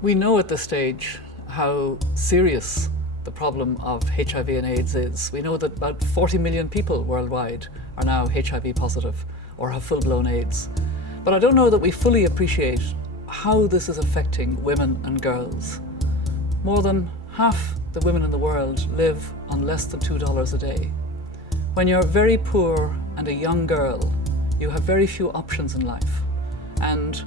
We know at this stage how serious the problem of HIV and AIDS is. We know that about 40 million people worldwide are now HIV positive or have full-blown AIDS. But I don't know that we fully appreciate how this is affecting women and girls. More than half the women in the world live on less than $2 a day. When you're very poor and a young girl, you have very few options in life. And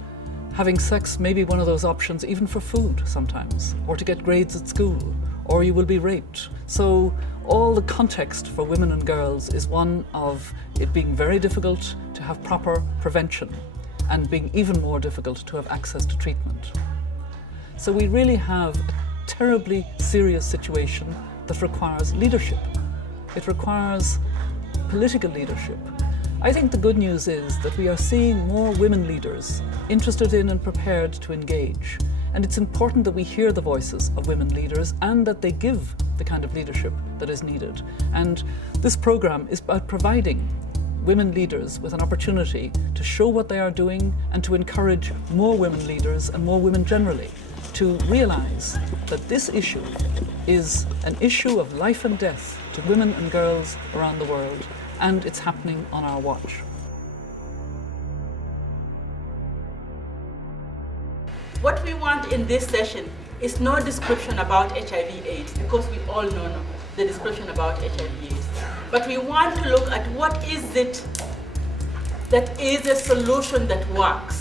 having sex may be one of those options even for food sometimes, or to get grades at school, or you will be raped. So all the context for women and girls is one of it being very difficult to have proper prevention and being even more difficult to have access to treatment. So we really have a terribly serious situation that requires leadership. It requires political leadership. I think the good news is that we are seeing more women leaders interested in and prepared to engage. And it's important that we hear the voices of women leaders and that they give the kind of leadership that is needed. And this program is about providing women leaders with an opportunity to show what they are doing and to encourage more women leaders and more women generally to realize that this issue is an issue of life and death to women and girls around the world, and it's happening on our watch. What we want in this session is no description about HIV/AIDS, because we all know the description about HIV/AIDS. But we want to look at what is it that is a solution that works.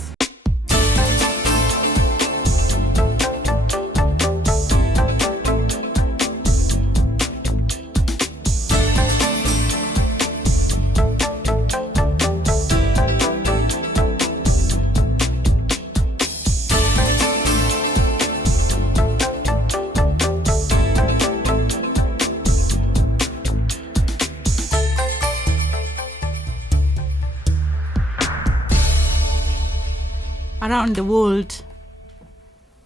Around the world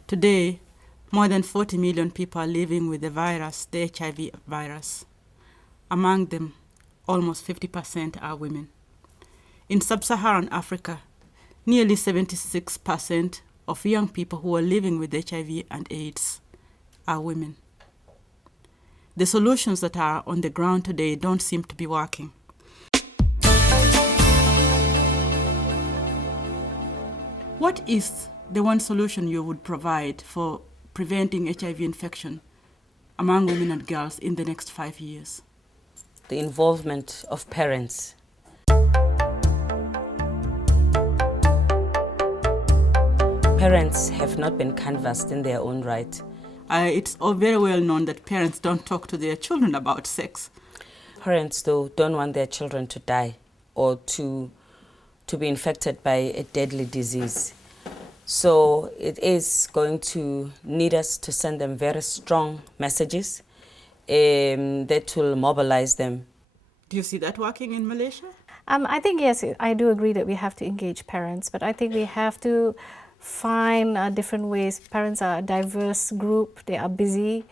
today, more than 40 million people are living with the virus, the HIV virus. Among them, almost 50% are women. In sub-Saharan Africa, nearly 76% of young people who are living with HIV and AIDS are women. The solutions that are on the ground today don't seem to be working. What is the one solution you would provide for preventing HIV infection among women and girls in the next 5 years? The involvement of parents. Parents have not been canvassed in their own right. It's all very well known that parents don't talk to their children about sex. Parents, though, don't want their children to die or to be infected by a deadly disease. So it is going to need us to send them very strong messages that will mobilize them. Do you see that working in Malaysia? I think, yes, I do agree that we have to engage parents, but I think we have to find different ways. Parents are a diverse group, they are busy,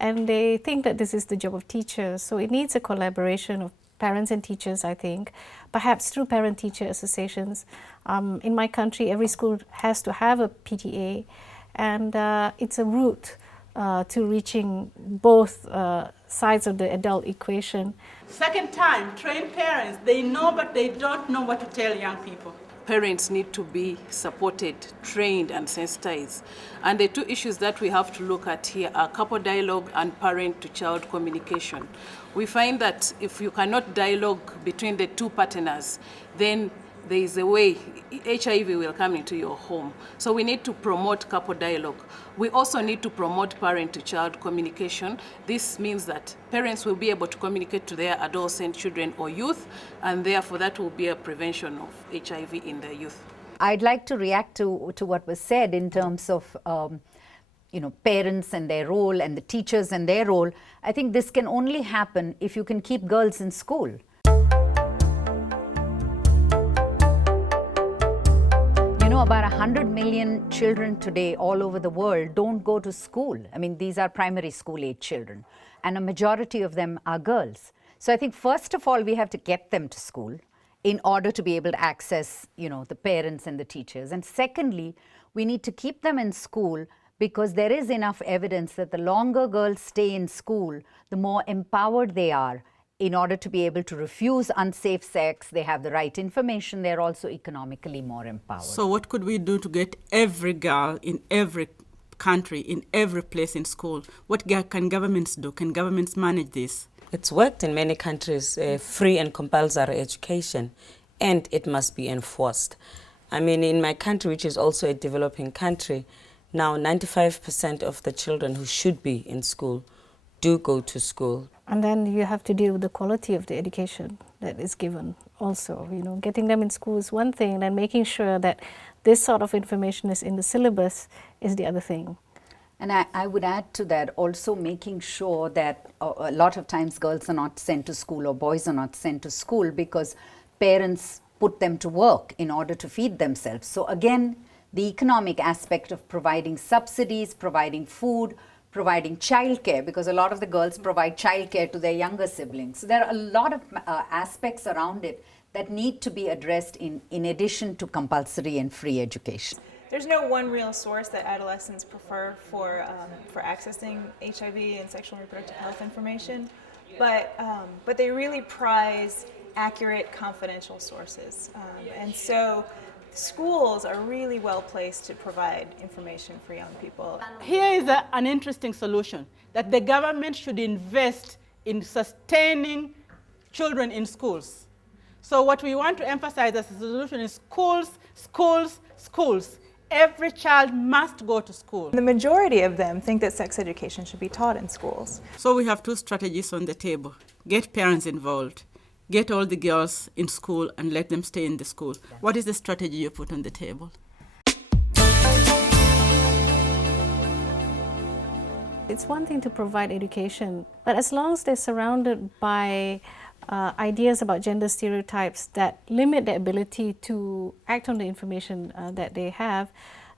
and they think that this is the job of teachers. So it needs a collaboration of parents and teachers, I think, perhaps through parent-teacher associations. In my country, every school has to have a PTA, and it's a route to reaching both sides of the adult equation. Second time, train parents. They know, but they don't know what to tell young people. Parents need to be supported, trained, and sensitized. And the two issues that we have to look at here are couple dialogue and parent-to-child communication. We find that if you cannot dialogue between the two partners, then there is a way HIV will come into your home. So we need to promote couple dialogue. We also need to promote parent-to-child communication. This means that parents will be able to communicate to their adolescent children or youth, and therefore that will be a prevention of HIV in the youth. I'd like to react to what was said in terms of parents and their role and the teachers and their role. I think this can only happen if you can keep girls in school. About 100 million children today all over the world don't go to school. I mean, these are primary school age children, and a majority of them are girls. So I think first of all, we have to get them to school in order to be able to access, the parents and the teachers. And secondly, we need to keep them in school because there is enough evidence that the longer girls stay in school, the more empowered they are in order to be able to refuse unsafe sex. They have the right information. They're also economically more empowered. So what could we do to get every girl in every country, in every place in school? What can governments do? Can governments manage this? It's worked in many countries, free and compulsory education, and it must be enforced. I mean, in my country, which is also a developing country, now 95% of the children who should be in school do go to school. And then you have to deal with the quality of the education that is given also. You know, getting them in school is one thing, and making sure that this sort of information is in the syllabus is the other thing. And I would add to that also making sure that a lot of times girls are not sent to school or boys are not sent to school because parents put them to work in order to feed themselves. So again, the economic aspect of providing subsidies, providing food, providing childcare, because a lot of the girls provide childcare to their younger siblings. So there are a lot of aspects around it that need to be addressed in addition to compulsory and free education. There's no one real source that adolescents prefer for accessing HIV and sexual and reproductive health information, but they really prize accurate, confidential sources. And so schools are really well placed to provide information for young people. Here is an interesting solution, that the government should invest in sustaining children in schools. So what we want to emphasize as a solution is schools, schools, schools. Every child must go to school. The majority of them think that sex education should be taught in schools. So we have two strategies on the table. Get parents involved. Get all the girls in school and let them stay in the school. What is the strategy you put on the table? It's one thing to provide education, but as long as they're surrounded by ideas about gender stereotypes that limit their ability to act on the information that they have,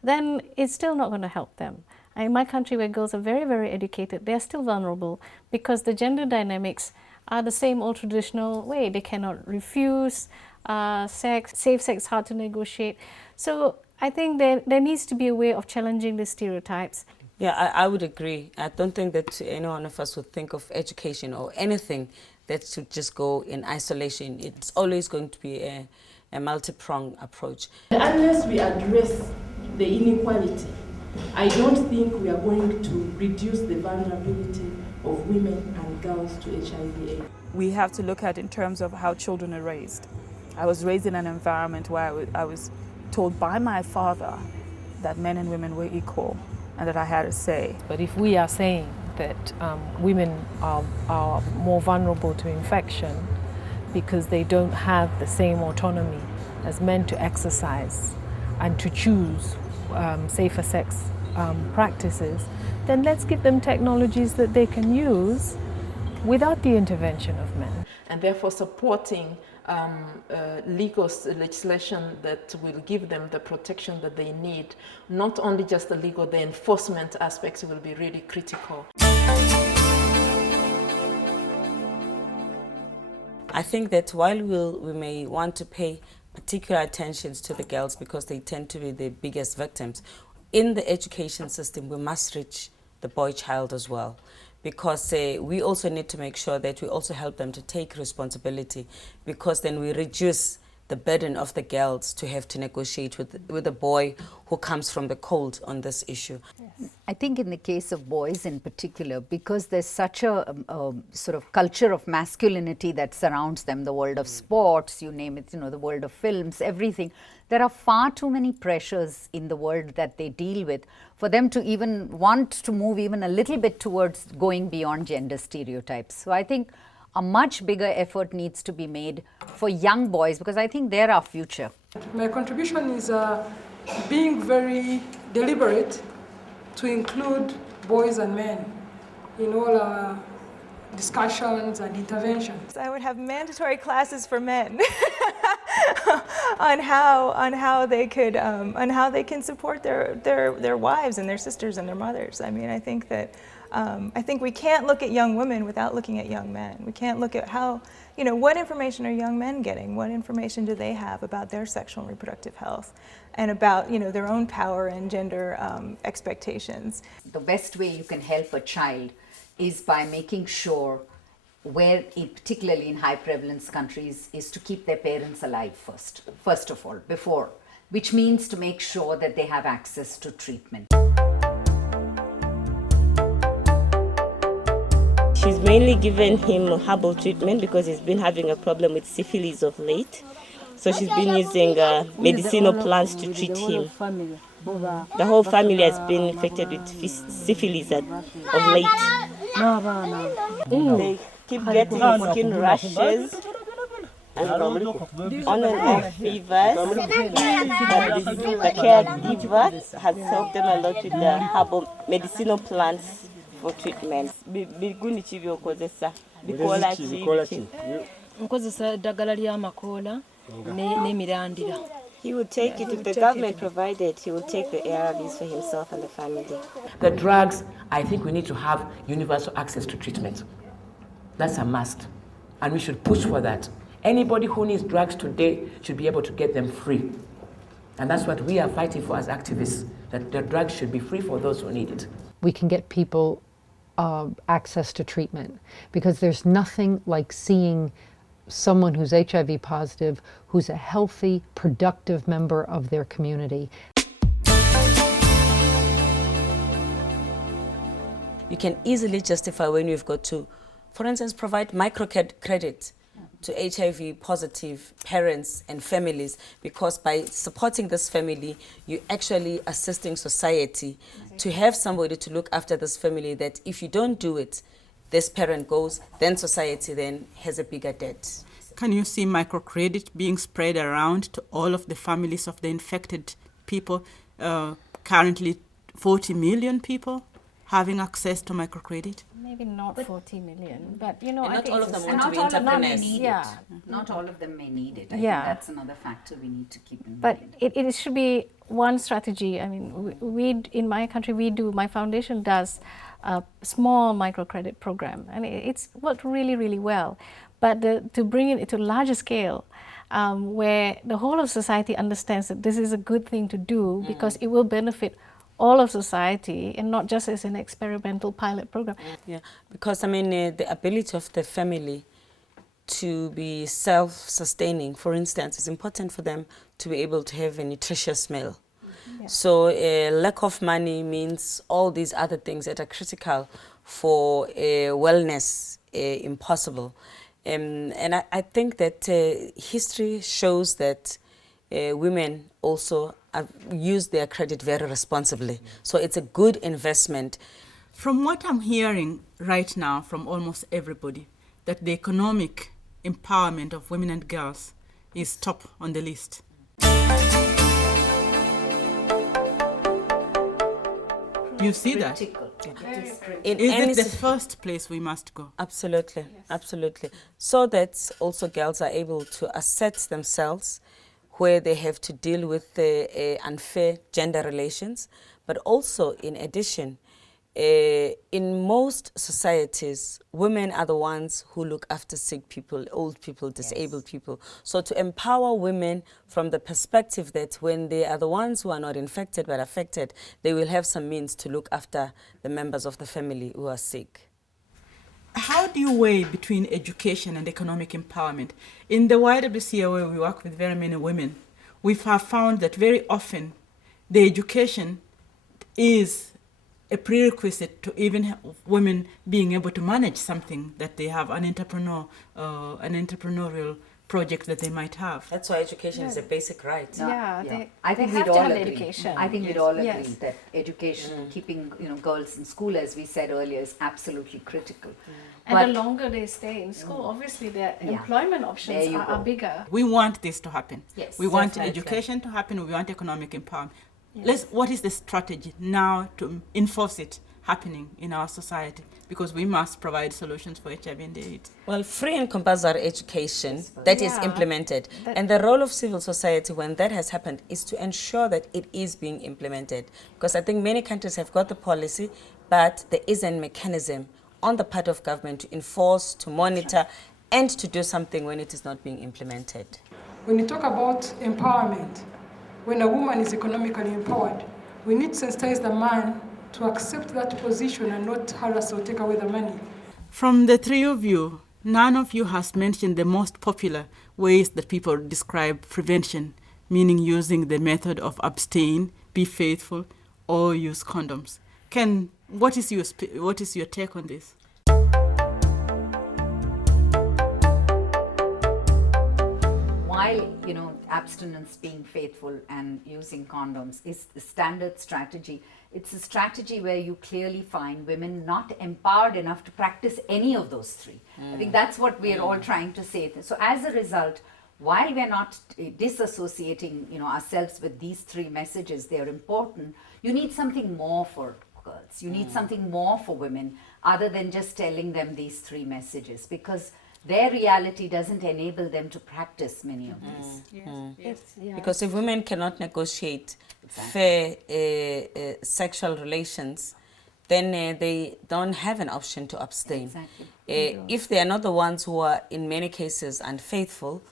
then it's still not going to help them. In my country, where girls are very, very educated, they're still vulnerable because the gender dynamics are the same old traditional way. They cannot refuse sex, safe sex, hard to negotiate. So I think there needs to be a way of challenging the stereotypes. Yeah, I would agree. I don't think that any one of us would think of education or anything that should just go in isolation. It's always going to be a multi-pronged approach. Unless we address the inequality, I don't think we are going to reduce the vulnerability of women and girls to HIV/AIDS. We have to look at in terms of how children are raised. I was raised in an environment where I was told by my father that men and women were equal and that I had a say. But if we are saying that women are more vulnerable to infection because they don't have the same autonomy as men to exercise and to choose safer sex practices, then let's give them technologies that they can use without the intervention of men. And therefore supporting legal legislation that will give them the protection that they need. Not only just the legal, the enforcement aspects will be really critical. I think that while we may want to pay particular attention to the girls because they tend to be the biggest victims, in the education system we must reach the boy child as well, because we also need to make sure that we also help them to take responsibility, because then we reduce the burden of the girls to have to negotiate with a boy who comes from the cold on this issue. Yes. I think in the case of boys in particular, because there's such a sort of culture of masculinity that surrounds them, the world of sports, you name it, the world of films, everything, there are far too many pressures in the world that they deal with for them to even want to move even a little bit towards going beyond gender stereotypes. So I think a much bigger effort needs to be made for young boys, because I think they're our future. My contribution is being very deliberate to include boys and men in all our discussions and interventions. I would have mandatory classes for men on how they can support their wives and their sisters and their mothers. I mean, I think that I think we can't look at young women without looking at young men. We can't look at how you know, what information are young men getting? What information do they have about their sexual and reproductive health and about, you know, their own power and gender expectations? The best way you can help a child is by making sure, particularly in high prevalence countries, is to keep their parents alive first of all, before, which means to make sure that they have access to treatment. She's mainly given him herbal treatment because he's been having a problem with syphilis of late. So she's been using medicinal plants to treat him. The whole family has been infected with syphilis of late. They keep getting skin rashes and on and off fevers. The caregiver has helped them a lot with the herbal medicinal plants for treatment. He would take it if the government provided. He would take the ARVs for himself and the family. The drugs, I think we need to have universal access to treatment. That's a must, and we should push for that. Anybody who needs drugs today should be able to get them free. And that's what we are fighting for as activists, that the drugs should be free for those who need it. We can get people access to treatment, because there's nothing like seeing someone who's HIV positive, who's a healthy, productive member of their community. You can easily justify when you've got to, for instance, provide microcredit to HIV positive parents and families, because by supporting this family, you're actually assisting society to have somebody to look after this family, that if you don't do it, this parent goes, then society then has a bigger debt. Can you see microcredit being spread around to all of the families of the infected people? Currently 40 million people having access to microcredit? Maybe not 40 million, but you know, and I not think all of them want not to be all of them entrepreneurs. need it. Yeah, not all of them may need it. I think that's another factor we need to keep in But mind. it should be one strategy. I mean, we in my country, my foundation does a small microcredit program, and it's worked really, really well. But to bring it to a larger scale, where the whole of society understands that this is a good thing to do, because it will benefit all of society and not just as an experimental pilot program. Yeah, because I mean, the ability of the family to be self-sustaining, for instance, is important for them to be able to have a nutritious meal. Yeah. So lack of money means all these other things that are critical for wellness impossible. And I think that history shows that women also use their credit very responsibly. So it's a good investment. From what I'm hearing right now from almost everybody, that the economic empowerment of women and girls is top on the list. You see that? Is it the first place we must go? Absolutely, yes. Absolutely. So that also girls are able to assert themselves where they have to deal with unfair gender relations. But also, in addition, in most societies, women are the ones who look after sick people, old people, disabled people. So to empower women from the perspective that when they are the ones who are not infected but affected, they will have some means to look after the members of the family who are sick. How do you weigh between education and economic empowerment? In the YWCA, where we work with very many women, we have found that very often the education is a prerequisite to even women being able to manage something that they have, an entrepreneurial project that they might have. That's why education is a basic right. I think we'd all agree. I think we'd all agree that education, keeping girls in school, as we said earlier, is absolutely critical. And the longer they stay in school, obviously their employment options are bigger. We want this to happen. Yes, we want education to happen. We want economic empowerment. Yes. What is the strategy now to enforce it happening in our society? Because we must provide solutions for HIV and AIDS. Well, free and compulsory education that is implemented. And the role of civil society when that has happened is to ensure that it is being implemented. Because I think many countries have got the policy, but there isn't a mechanism on the part of government to enforce, to monitor, and to do something when it is not being implemented. When you talk about empowerment, when a woman is economically empowered, we need to sensitize the man to accept that position and not harass or take away the money. From the three of you, none of you has mentioned the most popular ways that people describe prevention, meaning using the method of abstain, be faithful, or use condoms. Ken, what is your take on this? While, abstinence, being faithful and using condoms is the standard strategy, it's a strategy where you clearly find women not empowered enough to practice any of those three. I think that's what we're all trying to say. So as a result, while we're not disassociating ourselves with these three messages, they're important, you need something more for girls. You need something more for women other than just telling them these three messages, because their reality doesn't enable them to practice many of these. Because if women cannot negotiate fair sexual relations, then they don't have an option to abstain. If they are not the ones who are in many cases unfaithful,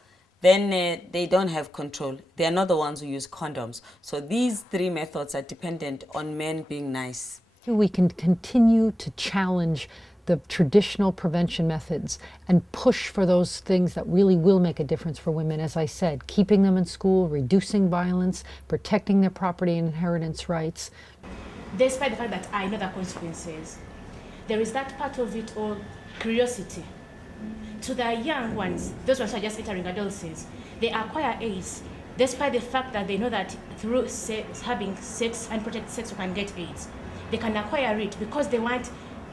then they don't have control. They are not the ones who use condoms. So these three methods are dependent on men being nice. We can continue to challenge the traditional prevention methods and push for those things that really will make a difference for women. As I said, keeping them in school, reducing violence, protecting their property and inheritance rights. Despite the fact that I know the consequences, there is that part of it all, curiosity. To the young ones, those ones who are just entering adolescence, they acquire AIDS despite the fact that they know that through having sex, unprotected sex, you can get AIDS. They can acquire it because they want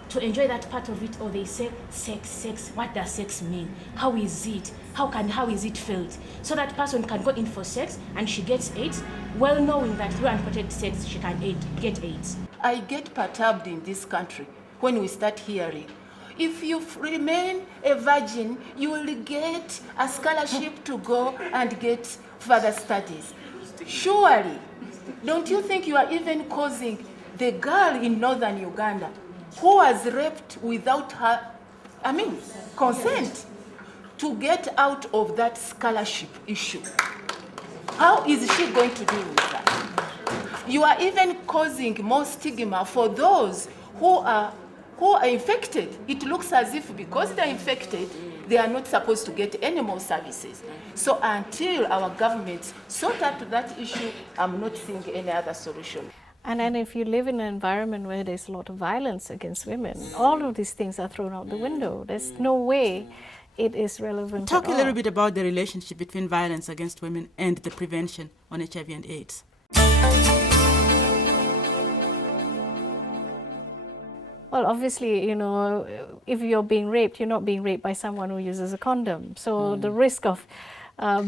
to enjoy that part of it, or they say, sex, what does sex mean? How is it? How is it felt? So that person can go in for sex and she gets AIDS, well knowing that through unprotected sex she can get AIDS. I get perturbed in this country when we start hearing, if you remain a virgin, you will get a scholarship to go and get further studies. Surely, don't you think you are even causing the girl in northern Uganda who was raped without her, consent, to get out of that scholarship issue? How is she going to deal with that? You are even causing more stigma for those who are infected. It looks as if because they're infected, they are not supposed to get any more services. So until our governments sort out that issue, I'm not seeing any other solution. And then if you live in an environment where there's a lot of violence against women, all of these things are thrown out the window. There's no way it is relevant Talk at all. a little bit about the relationship between violence against women and the prevention on HIV and AIDS. Well, obviously, if you're being raped, you're not being raped by someone who uses a condom. So the risk of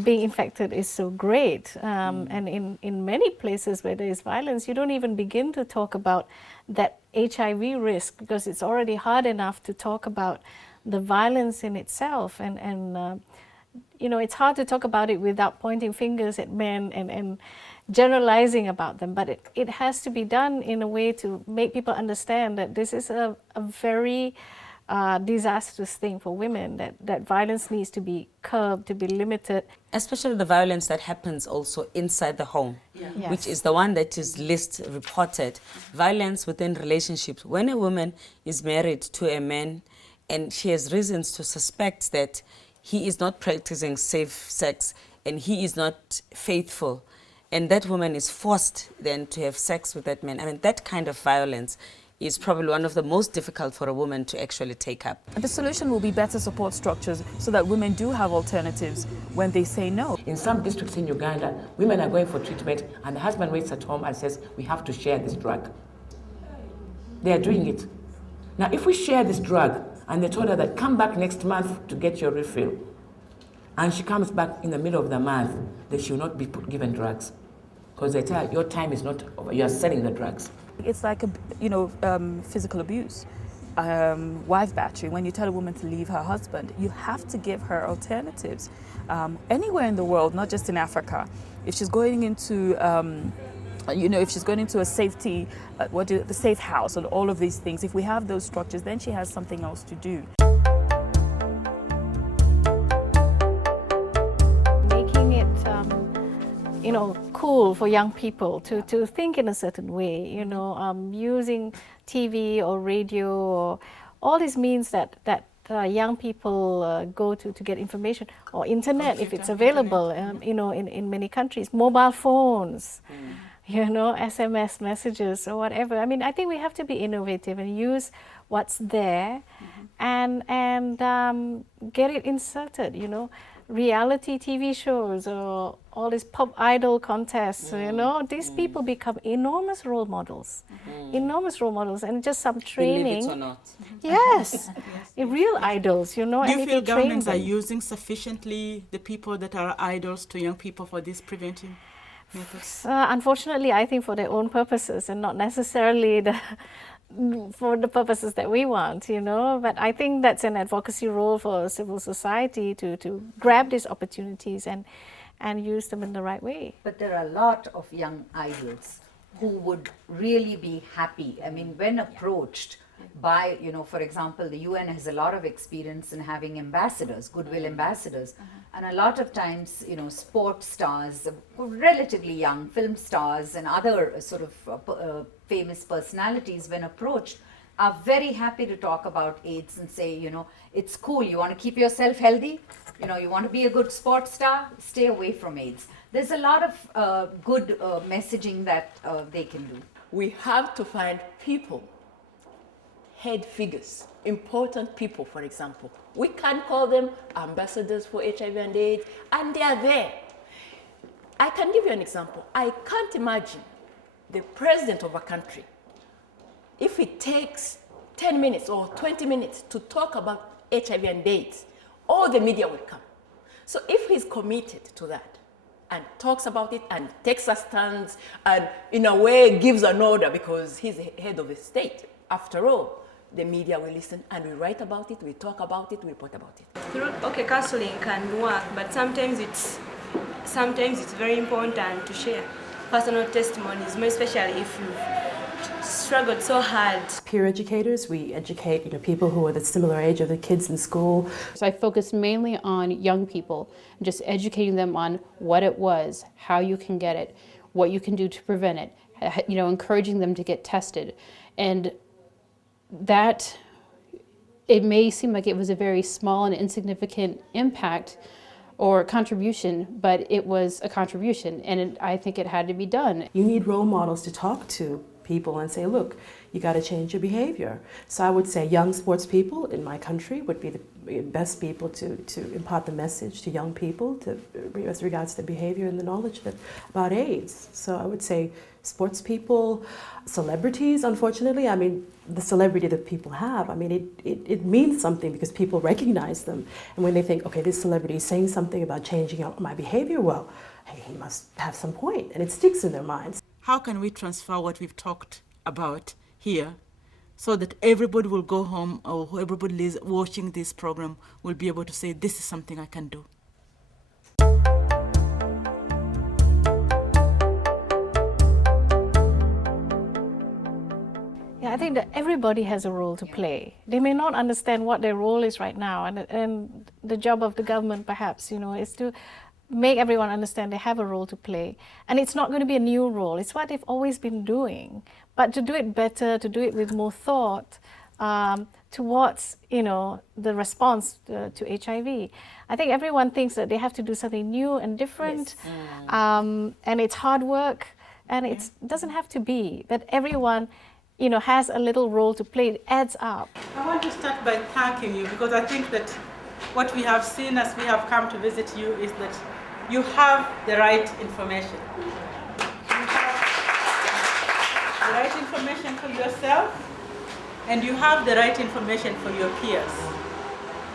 being infected is so great. And in many places where there is violence, you don't even begin to talk about that HIV risk, because it's already hard enough to talk about the violence in itself. And it's hard to talk about it without pointing fingers at men and generalizing about them. But it has to be done in a way to make people understand that this is a very disastrous thing for women, that violence needs to be curbed, to be limited. Especially the violence that happens also inside the home, Yes. which is the one that is least reported. Violence within relationships. When a woman is married to a man and she has reasons to suspect that he is not practicing safe sex and he is not faithful, and that woman is forced then to have sex with that man, that kind of violence is probably one of the most difficult for a woman to actually take up. The solution will be better support structures so that women do have alternatives when they say no. In some districts in Uganda, women are going for treatment and the husband waits at home and says, we have to share this drug. They are doing it. Now, if we share this drug and they told her that come back next month to get your refill, and she comes back in the middle of the month, that she will not be given drugs. Because they tell her, your time is not over, you are selling the drugs. It's like physical abuse, wife battery. When you tell a woman to leave her husband, you have to give her alternatives. Anywhere in the world, not just in Africa. If she's going into, if she's going into a safety, the safe house and all of these things, if we have those structures, then she has something else to do. cool for young people to think in a certain way, using TV or radio or all this means that young people go to get information, or internet if it's available, in many countries, mobile phones, SMS messages or whatever. I mean, I think we have to be innovative and use what's there and get it inserted, reality TV shows or all these pop idol contests, these people become enormous role models, and just some training. Believe it or not. Yes, real idols, Do and you if feel you train governments are them. using sufficiently the people that are idols to young people for these preventive methods? Unfortunately, I think for their own purposes and not necessarily for the purposes that we want, But I think that's an advocacy role for civil society to grab these opportunities and use them in the right way. But there are a lot of young idols who would really be happy. I mean, when approached by, for example, the UN has a lot of experience in having ambassadors, goodwill ambassadors. And a lot of times, sports stars, relatively young film stars and other sort of famous personalities, when approached, are very happy to talk about AIDS and say, it's cool, you want to keep yourself healthy, you want to be a good sports star, stay away from AIDS. There's a lot of good messaging that they can do. We have to find people, head figures, important people, for example. We can call them ambassadors for HIV and AIDS, and they are there. I can give you an example. I can't imagine the president of a country, if it takes 10 minutes or 20 minutes to talk about HIV and AIDS, all the media will come. So if he's committed to that and talks about it and takes a stand and in a way gives an order because he's the head of the state, after all, the media will listen and we write about it, we talk about it, we report about it. Okay, counseling can work, but sometimes it's very important to share personal testimonies, more especially if you've struggled so hard. Peer educators, we educate people who are the similar age of the kids in school. So I focused mainly on young people, just educating them on what it was, how you can get it, what you can do to prevent it, encouraging them to get tested. And that, it may seem like it was a very small and insignificant impact or contribution, but it was a contribution, and I think it had to be done. You need role models to talk to people and say, look, you got to change your behavior. So I would say young sports people in my country would be the best people to impart the message to young people as regards to behavior and the knowledge about AIDS. So I would say sports people, celebrities, unfortunately, the celebrity that people have, it means something because people recognize them. And when they think, okay, this celebrity is saying something about changing my behavior, well, hey, he must have some point, and it sticks in their minds. How can we transfer what we've talked about here so that everybody will go home, or everybody is watching this program will be able to say, this is something I can do? I think that everybody has a role to play. They may not understand what their role is right now, and the job of the government perhaps, is to make everyone understand they have a role to play. And it's not going to be a new role, it's what they've always been doing. But to do it better, to do it with more thought towards, the response to HIV. I think everyone thinks that they have to do something new and different, and it's hard work, and it doesn't have to be, but everyone has a little role to play. It adds up. I want to start by thanking you, because I think that what we have seen as we have come to visit you is that you have the right information. You have the right information for yourself, and you have the right information for your peers.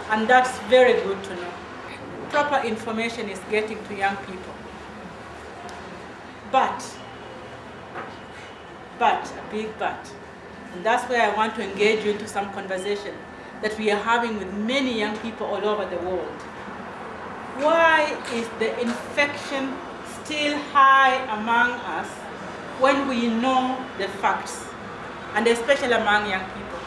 And that's very good to know. Proper information is getting to young people. But, a big but, and that's where I want to engage you into some conversation that we are having with many young people all over the world. Why is the infection still high among us when we know the facts, and especially among young people?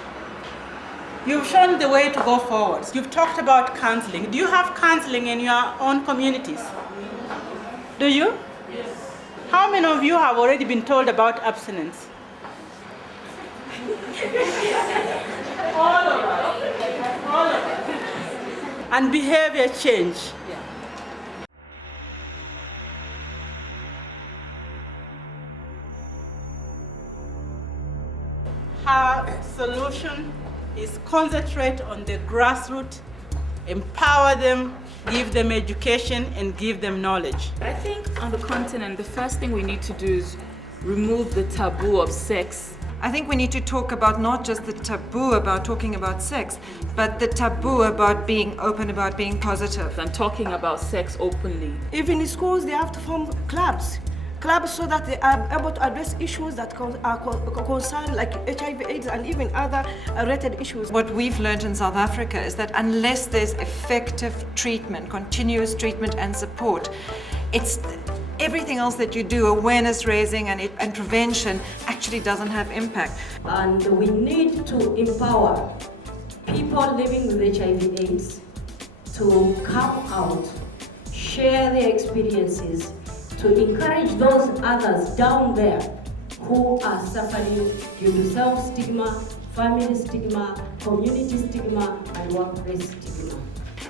You've shown the way to go forward. You've talked about counseling. Do you have counseling in your own communities? Do you? How many of you have already been told about abstinence? All of us. All of us. And behavior change. Her solution is concentrate on the grassroots, empower them, give them education, and give them knowledge. I think on the continent, the first thing we need to do is remove the taboo of sex. I think we need to talk about not just the taboo about talking about sex, but the taboo about being open, about being positive. And talking about sex openly. Even in schools, they have to form clubs so that they are able to address issues that are concerned, like HIV/AIDS and even other related issues. What we've learned in South Africa is that unless there's effective treatment, continuous treatment and support, it's everything else that you do, awareness raising and prevention, actually doesn't have impact. And we need to empower people living with HIV/AIDS to come out, share their experiences, to encourage those others down there who are suffering due to self-stigma, family stigma, community stigma, and workplace stigma.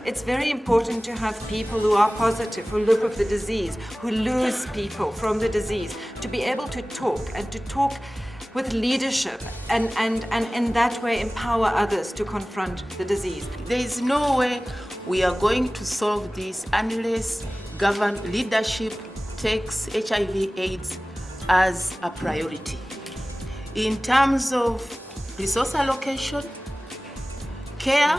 It's very important to have people who are positive, who live with the disease, who lose people from the disease, to be able to talk and to talk with leadership and in that way empower others to confront the disease. There is no way we are going to solve this unless government leadership takes HIV/AIDS as a priority. In terms of resource allocation, care,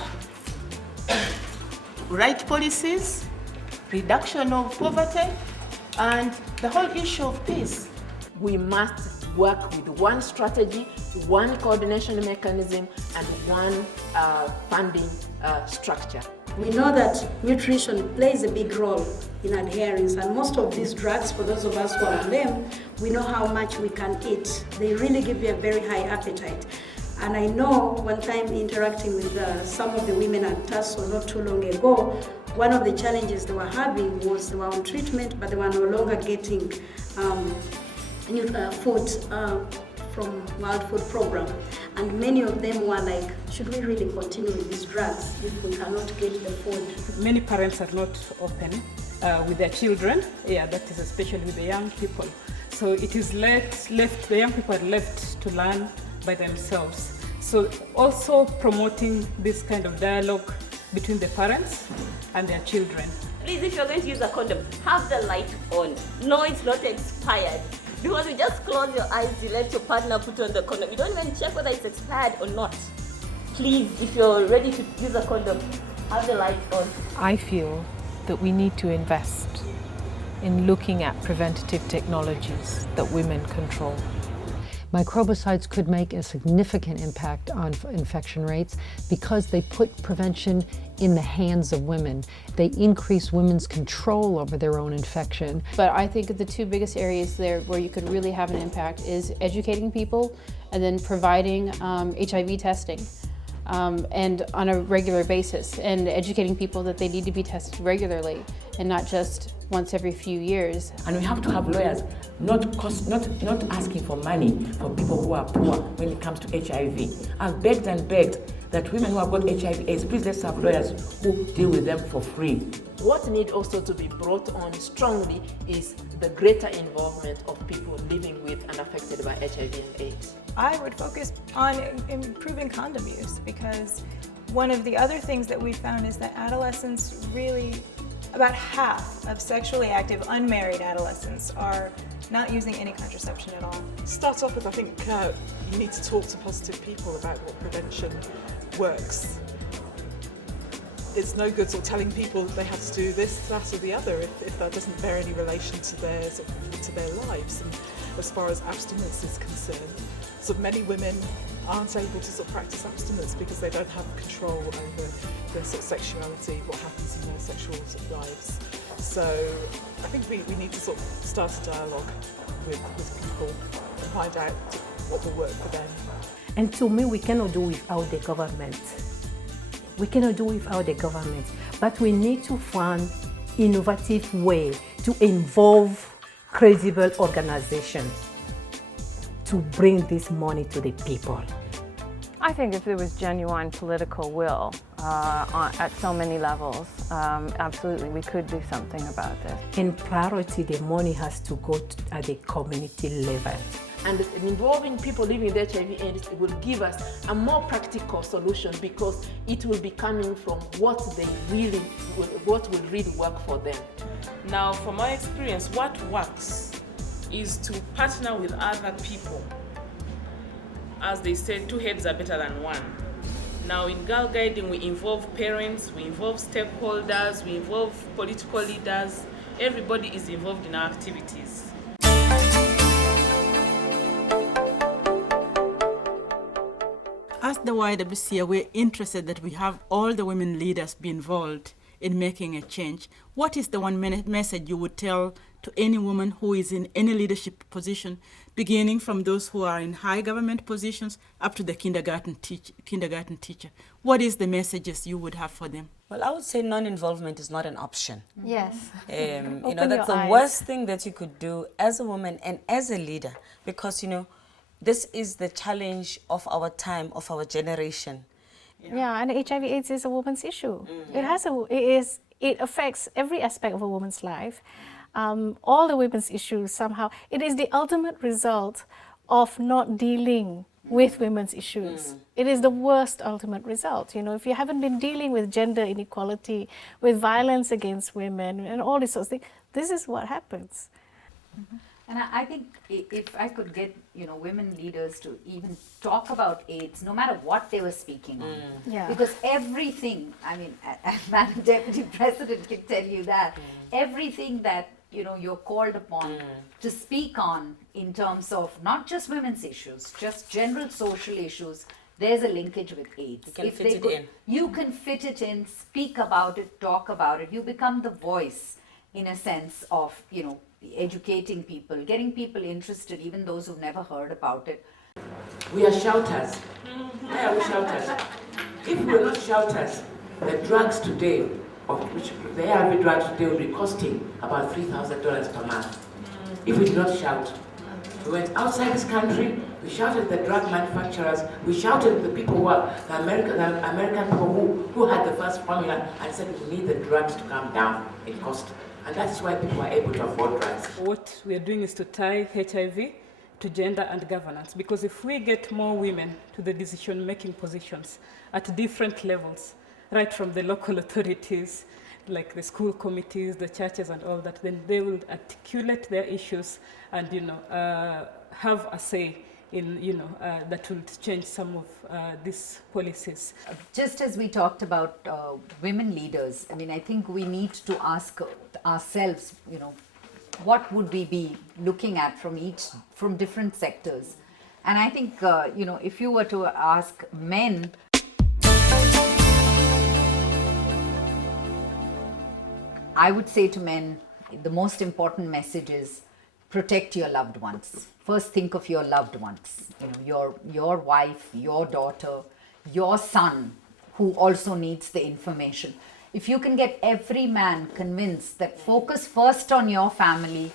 right policies, reduction of poverty, and the whole issue of peace. We must work with one strategy, one coordination mechanism, and one funding structure. We know that nutrition plays a big role in adherence, and most of these drugs, for those of us who are on them, we know how much we can eat. They really give you a very high appetite. And I know one time interacting with some of the women at TASO not too long ago, one of the challenges they were having was they were on treatment, but they were no longer getting food from World Food Program. And many of them were like, should we really continue with these drugs if we cannot get the food? Many parents are not open with their children, that is especially with the young people. So it is left, the young people are left to learn by themselves. So also promoting this kind of dialogue between the parents and their children. Please, if you're going to use a condom, have the light on. No, it's not expired. Because you just close your eyes, you let your partner put on the condom. You don't even check whether it's expired or not. Please, if you're ready to use a condom, have the light on. I feel that we need to invest in looking at preventative technologies that women control. Microbicides could make a significant impact on infection rates because they put prevention in the hands of women. They increase women's control over their own infection. But I think the two biggest areas there where you could really have an impact is educating people and then providing HIV testing and on a regular basis, and educating people that they need to be tested regularly and not just once every few years. And we have to have lawyers not asking for money for people who are poor when it comes to HIV. I've begged and begged that women who have got HIV/AIDS, please let's have lawyers who deal with them for free. What needs also to be brought on strongly is the greater involvement of people living with and affected by HIV and AIDS. I would focus on improving condom use, because one of the other things that we found is that adolescents really, about half of sexually active unmarried adolescents are not using any contraception at all. Start off with, I think you need to talk to positive people about what prevention works. It's no good sort of telling people that they have to do this, that or the other if that doesn't bear any relation to their lives. And as far as abstinence is concerned, many women aren't able to practice abstinence because they don't have control over their sexuality, what happens in their sexual lives. So I think we need to start a dialogue with people and find out what will work for them. And to me, we cannot do without the government. We cannot do without the government, but we need to find innovative way to involve credible organizations to bring this money to the people? I think if there was genuine political will at so many levels, absolutely we could do something about this. In priority, the money has to go at the community level. And involving people living with HIV/AIDS will give us a more practical solution because it will be coming from what will really work for them. Now, from my experience, what works is to partner with other people. As they said, two heads are better than one. Now, in Girl Guiding, we involve parents, we involve stakeholders, we involve political leaders. Everybody is involved in our activities. As the YWCA, we're interested that we have all the women leaders be involved in making a change. What is the one message you would tell to any woman who is in any leadership position, beginning from those who are in high government positions up to the kindergarten teacher? What is the messages you would have for them? Well, I would say non-involvement is not an option. Yes. You know, that's the worst thing that you could do as a woman and as a leader, because, you know, this is the challenge of our time, of our generation. Yeah, and HIV/AIDS is a woman's issue. It affects every aspect of a woman's life. All the women's issues somehow. It is the ultimate result of not dealing with women's issues. It is the worst ultimate result. You know, if you haven't been dealing with gender inequality, with violence against women, and all these sorts of things, this is what happens. And I think if I could get, you know, women leaders to even talk about AIDS, no matter what they were speaking on. Yeah. Because everything, I mean, Madam Deputy President can tell you that, everything that, you know, you're called upon to speak on in terms of not just women's issues, just general social issues, there's a linkage with AIDS. You can fit it in. You can fit it in, speak about it, talk about it. You become the voice, in a sense of, you know, educating people, getting people interested, even those who've never heard about it. We are shouters. Why are we shouters? If we were not shouters, the drugs today, of which the ARV drugs today will be costing about $3,000 per month. If we did not shout, we went outside this country, we shouted at the drug manufacturers, we shouted at the people who are, the American people who had the first formula and said we need the drugs to come down in cost. And that's why people are able to afford drugs. What we are doing is to tie HIV to gender and governance, because if we get more women to the decision-making positions at different levels, right from the local authorities, like the school committees, the churches and all that, then they will articulate their issues and, you know, have a say in, you know, that will change some of these policies. Just as we talked about women leaders, I mean, I think we need to ask ourselves, you know, what would we be looking at from different sectors? And I think, you know, if you were to ask men, I would say to men, the most important message is protect your loved ones. First, think of your loved ones. You know, your wife, your daughter, your son, who also needs the information. If you can get every man convinced that focus first on your family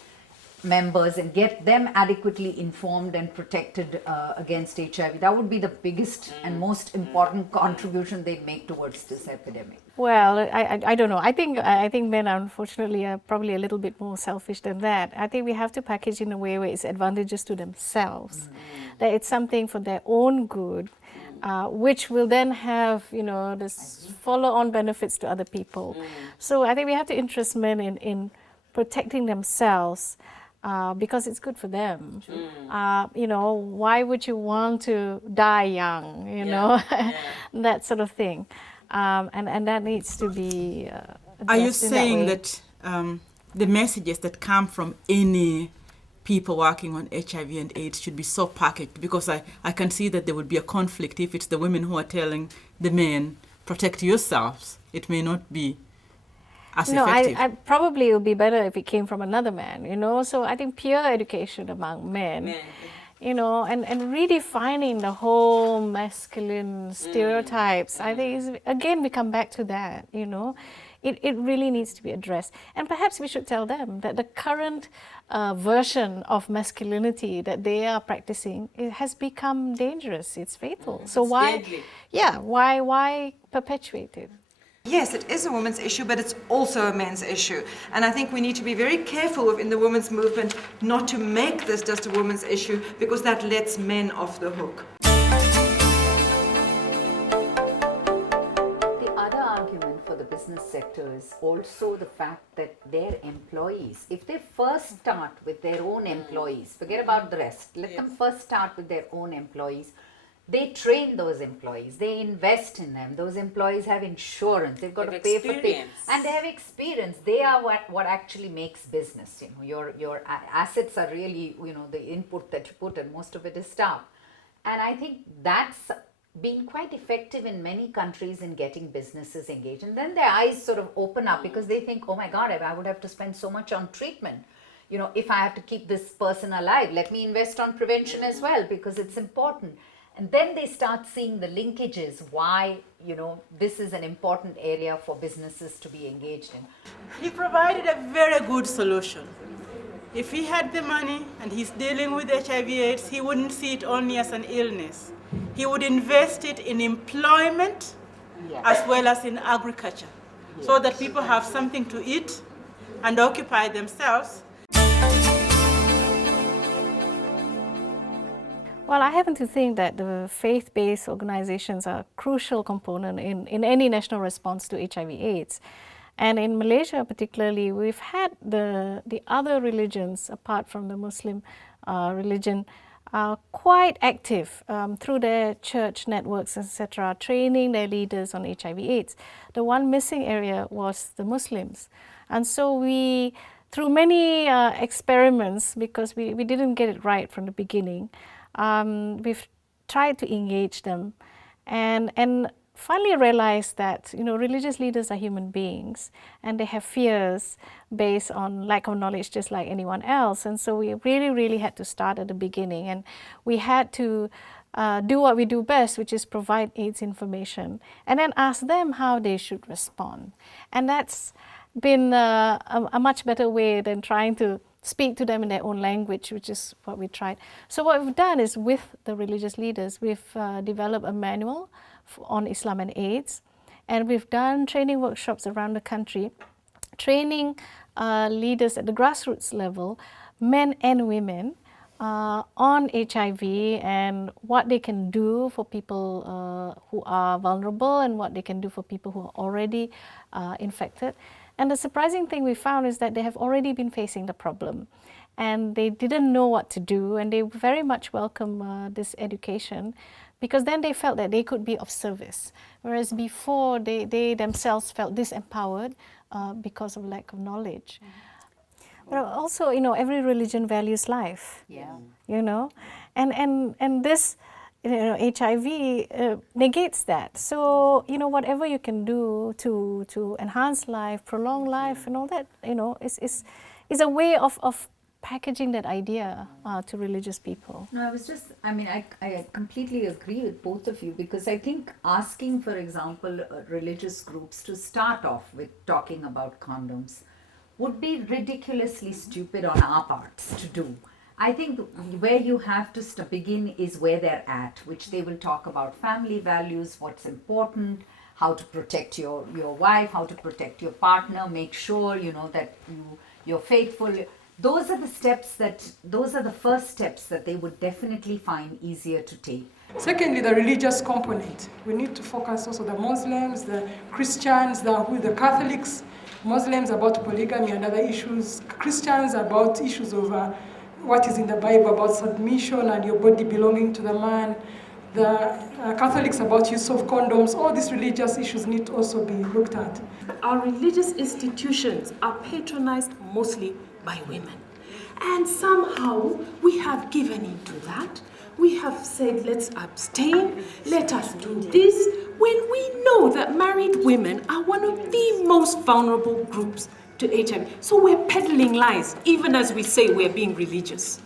members and get them adequately informed and protected against HIV, that would be the biggest and most important contribution they'd make towards this epidemic. Well, I don't know. I think men, unfortunately, are probably a little bit more selfish than that. I think we have to package in a way where it's advantageous to themselves, that it's something for their own good, which will then have, you know, this follow-on benefits to other people. So I think we have to interest men in protecting themselves because it's good for them. You know, why would you want to die young, you know, that sort of thing. And that needs to be Are you saying that the messages that come from any people working on HIV and AIDS should be so packaged? Because I can see that there would be a conflict if it's the women who are telling the men, protect yourselves. It may not be as effective. I probably it would be better if it came from another man, you know. So I think peer education among men. You know, and redefining the whole masculine stereotypes. I think, again, we come back to that, you know. it really needs to be addressed. And perhaps we should tell them that the current version of masculinity that they are practicing, it has become dangerous. It's fatal. So Deadly. why perpetuate it? Yes, it is a women's issue, but it's also a men's issue. And I think we need to be very careful within the women's movement not to make this just a women's issue, because that lets men off the hook. The other argument for the business sector is also the fact that their employees, if they first start with their own employees, forget about the rest, let them first start with their own employees. They train those employees, they invest in them, those employees have insurance, they've got to pay for things, and they have experience. They are what actually makes business. Your assets are really, the input that you put, and most of it is staff. And I think that's been quite effective in many countries in getting businesses engaged. And then their eyes sort of open up because they think, oh my God, I would have to spend so much on treatment. If I have to keep this person alive, let me invest on prevention as well, because it's important. And then they start seeing the linkages, why, this is an important area for businesses to be engaged in. He provided a very good solution. If he had the money and he's dealing with HIV/AIDS, he wouldn't see it only as an illness. He would invest it in employment as well as in agriculture, so that people have something to eat and occupy themselves. Well, I happen to think that the faith-based organizations are a crucial component in any national response to HIV/AIDS. And in Malaysia particularly, we've had the other religions, apart from the Muslim religion, quite active through their church networks, etc., training their leaders on HIV/AIDS. The one missing area was the Muslims. And so we, through many experiments, because we didn't get it right from the beginning, we've tried to engage them and finally realized that religious leaders are human beings and they have fears based on lack of knowledge just like anyone else. And so we really had to start at the beginning, and we had to do what we do best, which is provide AIDS information and then ask them how they should respond. And that's been a much better way than trying to speak to them in their own language, which is what we tried. So what we've done is, with the religious leaders, we've developed a manual on Islam and AIDS, and we've done training workshops around the country, training leaders at the grassroots level, men and women, on HIV and what they can do for people who are vulnerable and what they can do for people who are already infected. And the surprising thing we found is that they have already been facing the problem and they didn't know what to do, and they very much welcome this education, because then they felt that they could be of service, whereas before they themselves felt disempowered because of lack of knowledge. But also, every religion values life. And this HIV negates that. So, whatever you can do to enhance life, prolong life, and all that, is a way of packaging that idea to religious people. No, I completely agree with both of you, because I think asking, for example, religious groups to start off with talking about condoms would be ridiculously stupid on our parts to do. I think where you have to begin is where they're at, which they will talk about family values, what's important, how to protect your wife, how to protect your partner, make sure that you're faithful. Those are the first steps that they would definitely find easier to take. Secondly, the religious component. We need to focus also the Muslims, the Christians, the Catholics, Muslims about polygamy and other issues, Christians about issues of what is in the Bible about submission and your body belonging to the man, the Catholics about use of condoms. All these religious issues need to also be looked at. Our religious institutions are patronized mostly by women. And somehow we have given into that. We have said, let's abstain, let us do this, when we know that married women are one of the most vulnerable groups to HIV. So we're peddling lies, even as we say we're being religious.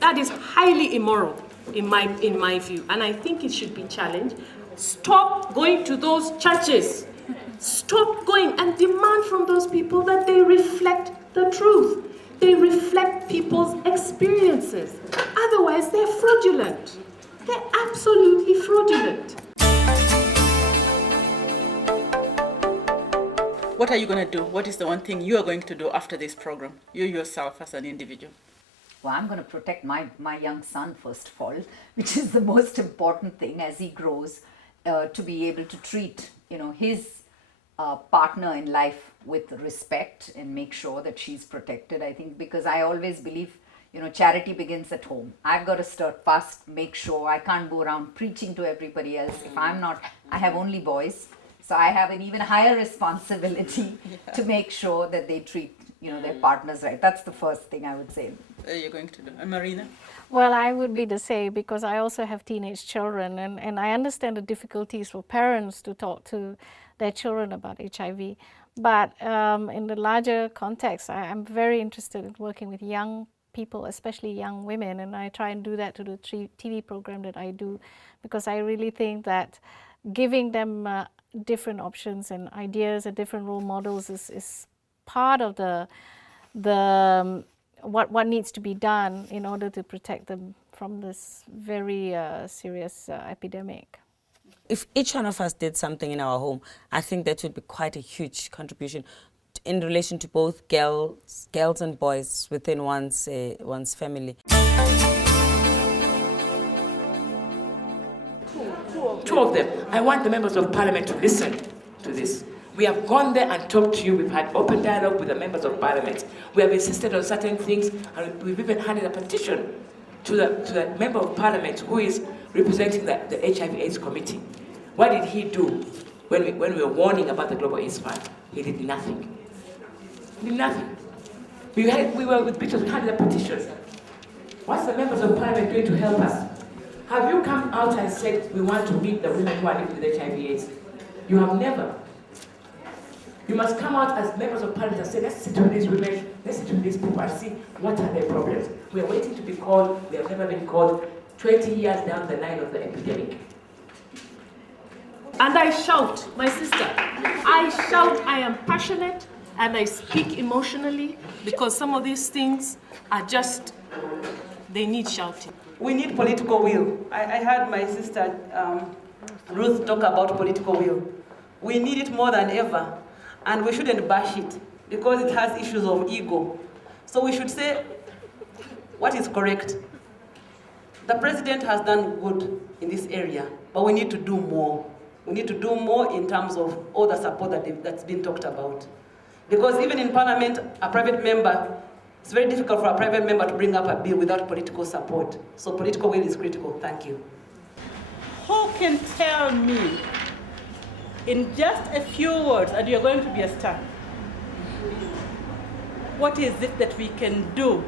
That is highly immoral in my view, and I think it should be challenged. Stop going to those churches stop going and demand from those people that they reflect the truth. They reflect people's experiences. Otherwise, they're fraudulent. They're absolutely fraudulent. What are you going to do? What is the one thing you are going to do after this program, you yourself as an individual? Well, I'm going to protect my young son, first of all, which is the most important thing as he grows, to be able to treat, his partner in life with respect and make sure that she's protected. I think because I always believe, charity begins at home. I've got to start fast, make sure I can't go around preaching to everybody else. If I'm not, I have only boys, so I have an even higher responsibility to make sure that they treat, their partners right. That's the first thing I would say. You're going to do. And Marina? Well, I would be the same because I also have teenage children, and I understand the difficulties for parents to talk to their children about HIV. But in the larger context, I'm very interested in working with young people, especially young women, and I try and do that to the TV program that I do, because I really think that giving them different options and ideas and different role models is part of what needs to be done in order to protect them from this very serious epidemic. If each one of us did something in our home, I think that would be quite a huge contribution in relation to both girls and boys within one's family. Two of them. I want the members of parliament to listen to this. We have gone there and talked to you. We've had open dialogue with the members of parliament. We have insisted on certain things, and we've even handed a petition to the member of parliament who is representing the HIV/AIDS committee. What did he do when we were warning about the Global AIDS Fund? He did nothing. He did nothing. We were with pictures, we handed a petition. What's the members of parliament doing to help us? Have you come out and said we want to meet the women who are living with HIV/AIDS? You have never. You must come out as members of parliament and say, let's sit with these women, let's sit with these people and see what are their problems. We are waiting to be called, we have never been called, 20 years down the line of the epidemic. And I shout, my sister, I shout, I am passionate, and I speak emotionally, because some of these things are just, they need shouting. We need political will. I heard my sister Ruth talk about political will. We need it more than ever. And we shouldn't bash it because it has issues of ego. So we should say what is correct. The president has done good in this area, but we need to do more. We need to do more in terms of all the support that's been talked about. Because even in parliament, a private member, it's very difficult for a private member to bring up a bill without political support. So political will is critical. Thank you. Who can tell me in just a few words, and you're going to be a star, what is it that we can do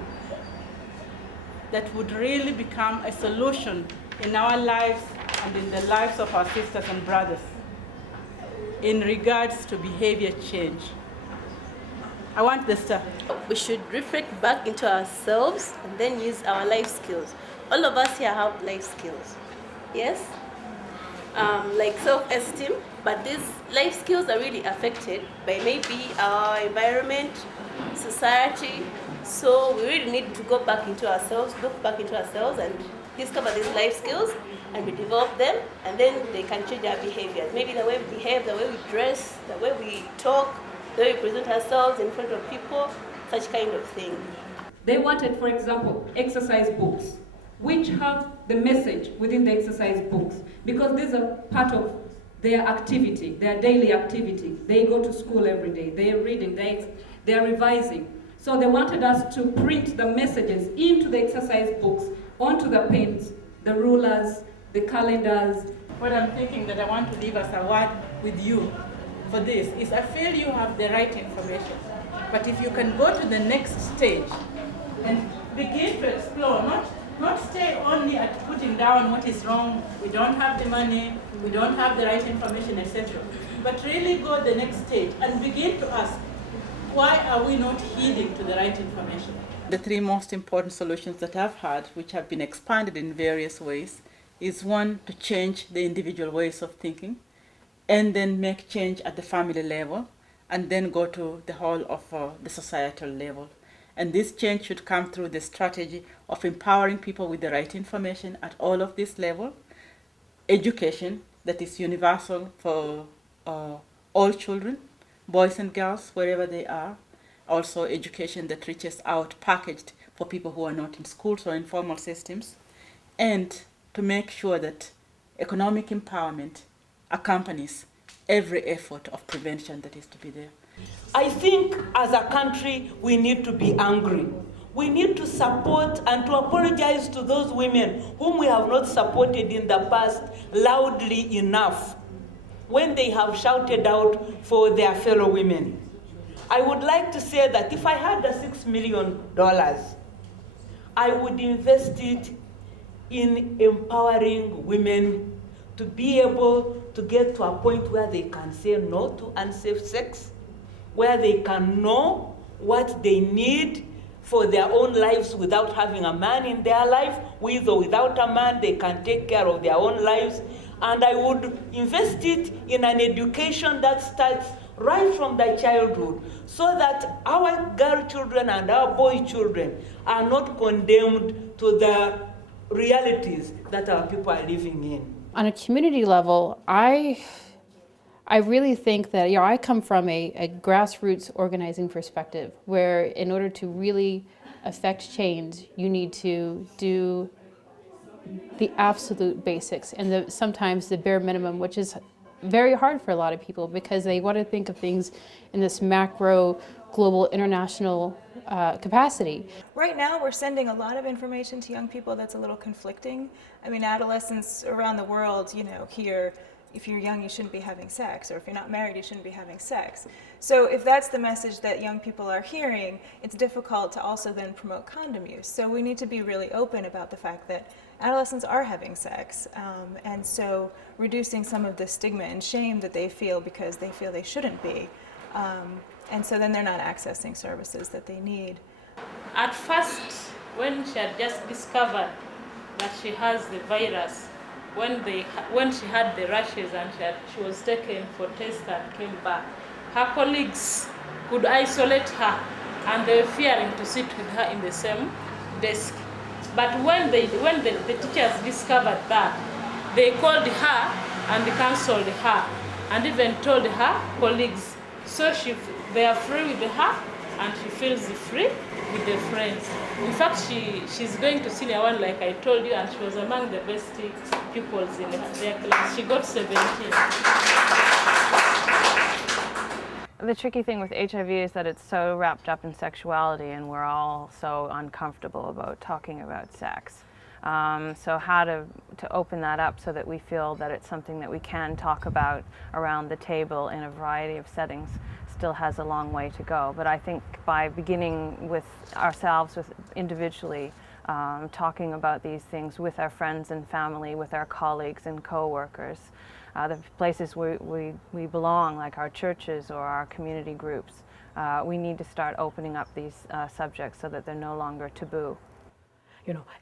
that would really become a solution in our lives and in the lives of our sisters and brothers in regards to behavior change? I want the star. We should reflect back into ourselves and then use our life skills. All of us here have life skills, yes? Like self-esteem, but these life skills are really affected by maybe our environment, society. So we really need to go back into ourselves, look back into ourselves and discover these life skills, and we develop them, and then they can change our behaviors. Maybe the way we behave, the way we dress, the way we talk, the way we present ourselves in front of people, such kind of thing. They wanted, for example, exercise books, which have the message within the exercise books, because these are part of their activity, their daily activity. They go to school every day, they are reading, they are revising. So they wanted us to print the messages into the exercise books, onto the pens, the rulers, the calendars. What I'm thinking that I want to leave as a word with you for this is I feel you have the right information, but if you can go to the next stage and begin to explore, not stay only at putting down what is wrong, we don't have the money, we don't have the right information, etc. But really go the next stage and begin to ask, why are we not heeding to the right information? The three most important solutions that I've had, which have been expanded in various ways, is one, to change the individual ways of thinking and then make change at the family level, and then go to the whole of the societal level. And this change should come through the strategy of empowering people with the right information at all of this level, education that is universal for all children, boys and girls, wherever they are. Also education that reaches out, packaged for people who are not in schools or informal systems. And to make sure that economic empowerment accompanies every effort of prevention that is to be there. I think as a country, we need to be angry. We need to support and to apologize to those women whom we have not supported in the past loudly enough when they have shouted out for their fellow women. I would like to say that if I had the $6 million, I would invest it in empowering women to be able to get to a point where they can say no to unsafe sex, where they can know what they need for their own lives without having a man in their life. With or without a man, they can take care of their own lives. And I would invest it in an education that starts right from their childhood, so that our girl children and our boy children are not condemned to the realities that our people are living in. On a community level, I really think that, I come from a grassroots organizing perspective, where in order to really affect change, you need to do the absolute basics and sometimes the bare minimum, which is very hard for a lot of people because they want to think of things in this macro, global, international capacity. Right now, we're sending a lot of information to young people that's a little conflicting. I mean, adolescents around the world, hear, if you're young, you shouldn't be having sex, or if you're not married, you shouldn't be having sex. So if that's the message that young people are hearing, it's difficult to also then promote condom use. So we need to be really open about the fact that adolescents are having sex, and so reducing some of the stigma and shame that they feel because they feel they shouldn't be. And so then they're not accessing services that they need. At first, when she had just discovered that she has the virus, when she had the rashes and she was taken for tests and came back, her colleagues could isolate her and they were fearing to sit with her in the same desk. But when the teachers discovered that, they called her and counseled her and even told her colleagues. So they are free with her and she feels free with the friends. In fact, she's going to senior one, like I told you, and she was among the best pupils in their class. She got 17. The tricky thing with HIV is that it's so wrapped up in sexuality, and we're all so uncomfortable about talking about sex. So how to open that up so that we feel that it's something that we can talk about around the table in a variety of settings still has a long way to go. But I think by beginning with ourselves, with individually, talking about these things with our friends and family, with our colleagues and co-workers, the places we belong, like our churches or our community groups, we need to start opening up these subjects so that they're no longer taboo.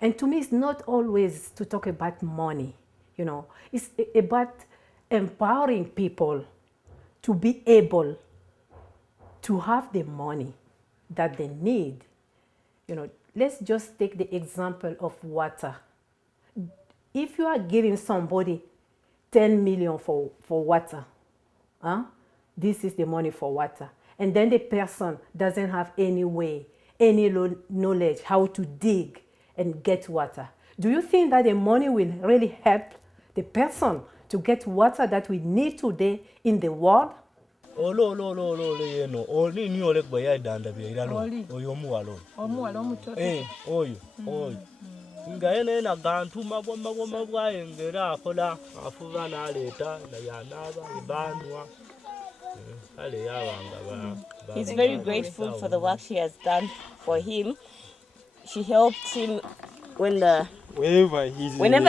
And to me, it's not always to talk about money. It's about empowering people to be able to have the money that they need. Let's just take the example of water. If you are giving somebody 10 million for water, this is the money for water, and then the person doesn't have any way, any knowledge how to dig and get water, do you think that the money will really help the person to get water that we need today in the world? He's very grateful for the work she has done for him. She helped him whenever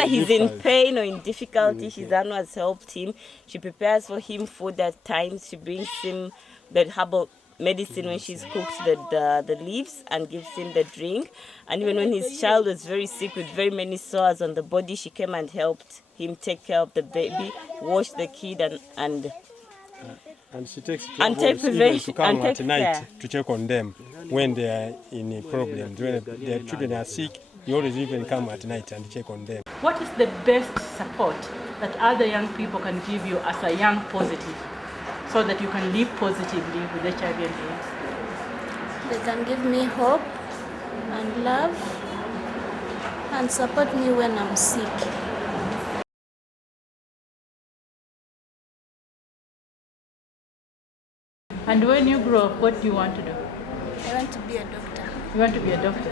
he's in pain or in difficulty. Shizano has helped him. She prepares for him food at times. She brings him the herbal medicine when she's cooked the leaves and gives him the drink. And even when his child was very sick with very many sores on the body, she came and helped him take care of the baby, wash the kid, and she takes and trouble take even to come and at take night care. to check on them when they are in problems. When their children are sick, you always even come at night and check on them. What is the best support that other young people can give you as a young positive so that you can live positively with HIV and AIDS? They can give me hope and love and support me when I'm sick. And when you grow up, what do you want to do? I want to be a doctor. You want to be a doctor?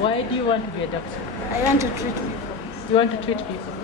Why do you want to be a doctor? I want to treat people. You want to treat people?